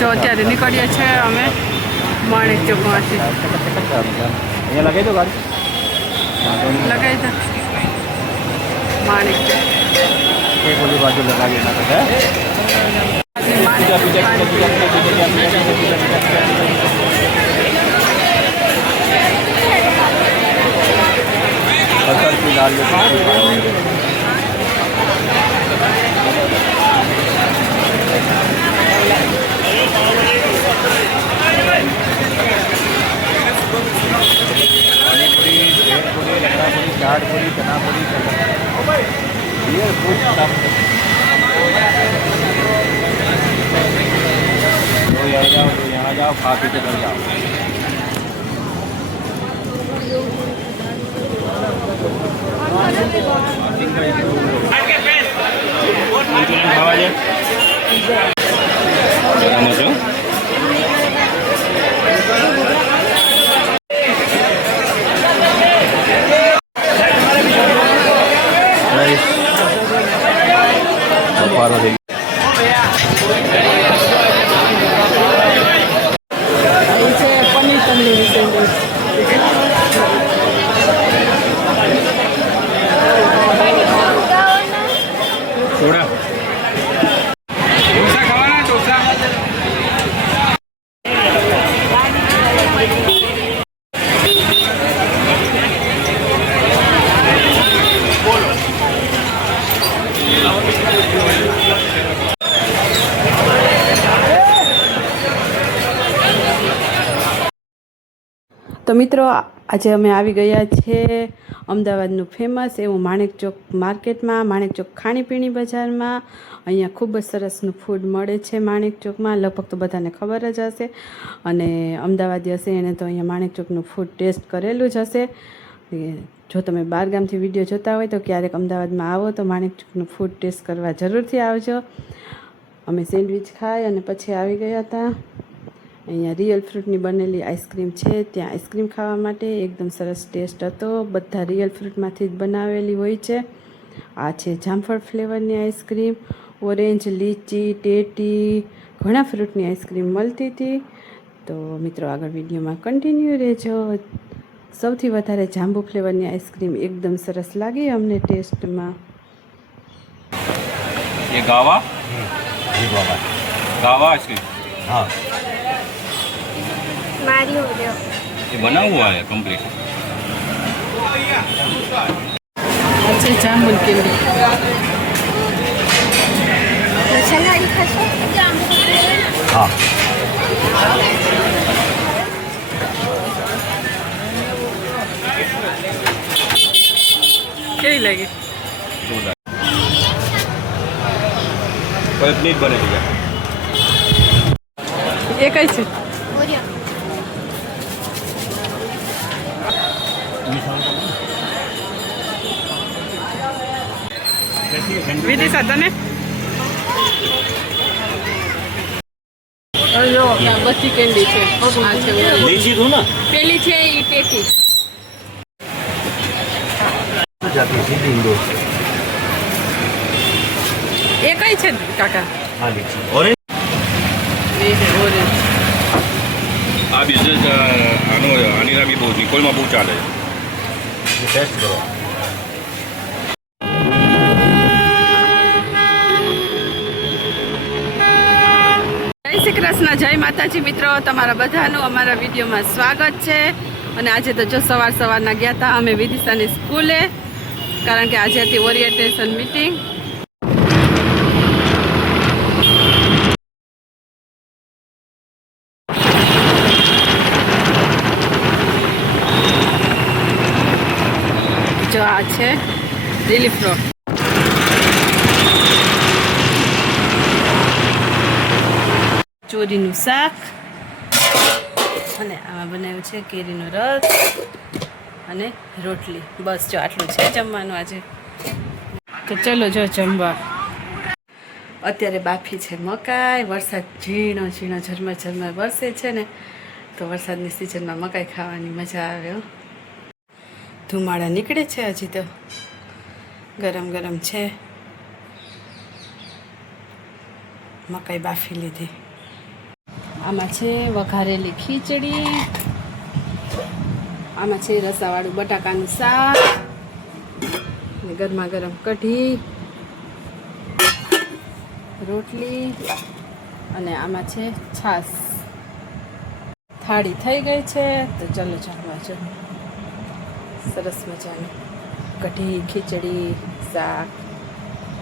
જો અત્યારે નીકળીએ છીએ અમે માણેક ચોકમાંથી. લગાવી દો ગાડી, લગાવી દો માણેક ચોક. એક ઓલી બાજુ લગાવી નાખે. चाट पूरी, चना पूरी, ये कुछ सब तो यहाँ जाओ खा पी के कर जाओ. खावा जाए પનીર તંદૂરી સેન્ડવીચ. થોડા ઢોસા ખાવાના ઢોસા. તો મિત્રો આજે અમે આવી ગયા છે અમદાવાદનું ફેમસ એવું માણેક ચોક માર્કેટમાં, માણેક ચોક ખાણીપીણી બજારમાં. અહીંયા ખૂબ જ સરસનું ફૂડ મળે છે માણેક ચોકમાં. લગભગ તો બધાને ખબર જ હશે, અને અમદાવાદી હશે એણે તો અહીંયા માણેક ચોકનું ફૂડ ટેસ્ટ કરેલું જ હશે. જો તમે બહારગામથી વિડીયો જોતા હોય તો ક્યારેક અમદાવાદમાં આવો તો માણેક ચોકનું ફૂડ ટેસ્ટ કરવા જરૂરથી આવજો. અમે સેન્ડવિચ ખાઈ અને પછી આવી ગયા હતા. અહીંયા રિયલ ફ્રૂટની બનેલી આઈસ્ક્રીમ છે, ત્યાં આઈસ્ક્રીમ ખાવા માટે એકદમ સરસ ટેસ્ટ હતો. બધા રિયલ ફ્રૂટમાંથી જ બનાવેલી હોય છે. આ છે જામફળ ફ્લેવરની આઈસ્ક્રીમ, ઓરેન્જ, લીચી, ટેટી, ઘણા ફ્રૂટની આઈસ્ક્રીમ મળતી હતી. તો મિત્રો આગળ વિડીયોમાં કન્ટિન્યુ રહેજો. સૌથી વધારે જાંબુ ફ્લેવરની આઈસ્ક્રીમ એકદમ સરસ લાગી અમને ટેસ્ટમાં. ये गावा, गावा आइसक्रीम. हाँ, मारियो हो गया। ये बना हुआ है कंप्लीट. अच्छे जामुन केली मसाला ही खाशो हाँ. કેવી લાગી? कोई प्लेट बने भैया. એ કઈ છે? ओरियो વિદિશા તને? જો આ બધી કેન્ડી છે. આ છે ઓલી. लीची दो ना. પેલી છે ઈ ટેટી. जाती सीधी इंदो. એ કઈ છે કાકા? हाँ लीची. ऑरेंज. એ છે ઓરેન્જ. આ બિઝનેસ આની બી બહુ નિકોલમાં બહુ ચાલે છે. ટેસ્ટ કરો. જય શ્રી કૃષ્ણ, જય માતાજી મિત્રો, તમારા બધાનું અમારા વિડીયોમાં સ્વાગત છે. અને આજે તો જો સવારના ગયા હતા અમે વિદિશાની સ્કૂલે, કારણ કે આજે હતી ઓરિએન્ટેશન મીટિંગ. જો આ છે રિલીફ રોડ. ચોરીનું શાક અને આમાં બનાવ્યું છે કેરીનો રસ અને રોટલી. બસ જો આટલું છે જમવાનું આજે. તો ચલો જો જમવા. અત્યારે બાફી છે મકાઈ. વરસાદ ઝીણો ઝરમર વરસે છે ને, તો વરસાદની સિઝનમાં મકાઈ ખાવાની મજા આવે. ધુમાડા નીકળે છે હજી તો, ગરમ છે. મકાઈ બાફી લીધી. આમાં છે વઘારેલી ખીચડી, આમાં છે રસાવાળું બટાકાનું શાક, અને ગરમા ગરમ કઢી, રોટલી, અને આમાં છે છાશ. થાળી થઈ ગઈ છે, તો ચાલો જમવા જો. સરસ મજાની કઢી, ખીચડી, શાક.